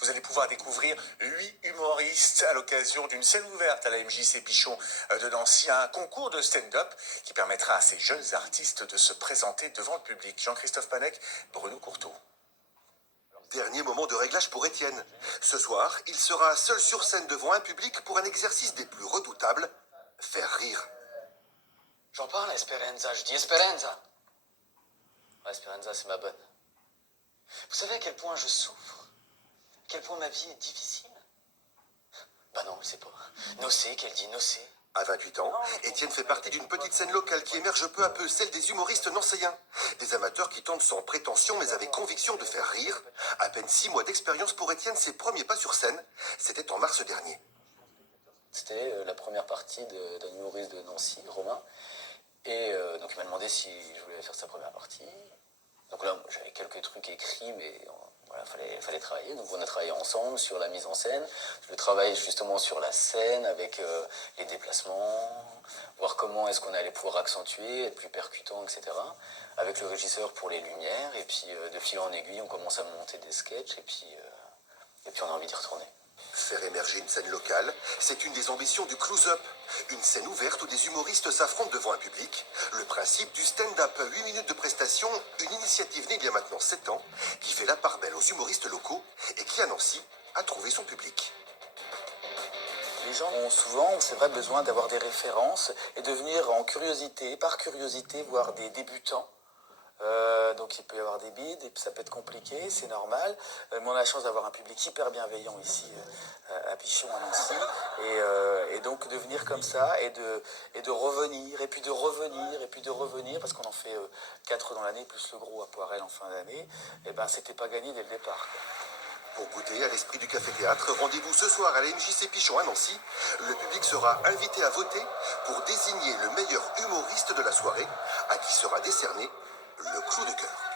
Vous allez pouvoir découvrir 8 humoristes à l'occasion d'une scène ouverte à la MJC Pichon de Nancy, un concours de stand-up qui permettra à ces jeunes artistes de se présenter devant le public. Jean-Christophe Panec, Bruno Courteau. Dernier moment de réglage pour Étienne. Ce soir, il sera seul sur scène devant un public pour un exercice des plus redoutables, faire rire. J'en parle à Esperanza, je dis Esperanza. Ouais, Esperanza, c'est ma bonne. Vous savez à quel point je souffre? À quel point ma vie est difficile? Bah non, elle sait pas. Nocé, qu'elle dit nocé. À 28 ans, Étienne fait partie d'une petite scène locale qui émerge peu à peu, celle des humoristes nancéens. Des amateurs qui tentent sans prétention mais avec conviction de faire rire. À peine 6 mois d'expérience pour Étienne, ses premiers pas sur scène, c'était en mars dernier. C'était la première partie d'un humoriste de Nancy, Romain. Et donc il m'a demandé si je voulais faire sa première partie. Donc là, j'avais quelques trucs écrits, mais voilà, fallait travailler. Donc on a travaillé ensemble sur la mise en scène, le travail justement sur la scène avec les déplacements, voir comment est-ce qu'on allait pouvoir accentuer, être plus percutant, etc. Avec le régisseur pour les lumières, et puis de fil en aiguille, on commence à monter des sketchs, et puis on a envie d'y retourner. Faire émerger une scène locale, c'est une des ambitions du Close-Up. Une scène ouverte où des humoristes s'affrontent devant un public. Le principe du stand-up, 8 minutes de prestation, une initiative née il y a maintenant 7 ans, qui fait la part belle aux humoristes locaux et qui, à Nancy, a trouvé son public. Les gens ont souvent, c'est vrai, besoin d'avoir des références et de venir en curiosité, par curiosité, voir des débutants. Donc il peut y avoir des bides, et ça peut être compliqué, c'est normal. Mais on a la chance d'avoir un public hyper bienveillant ici à Pichon, à Nancy. Et donc de venir comme ça et de revenir, et puis de revenir, et puis de revenir, parce qu'on en fait 4 dans l'année, plus le gros à Poirel en fin d'année, et ben c'était pas gagné dès le départ, quoi. Pour goûter à l'esprit du café-théâtre, rendez-vous ce soir à la MJC Pichon à Nancy. Le public sera invité à voter pour désigner le meilleur humoriste de la soirée, à qui sera décerné le clou de cœur.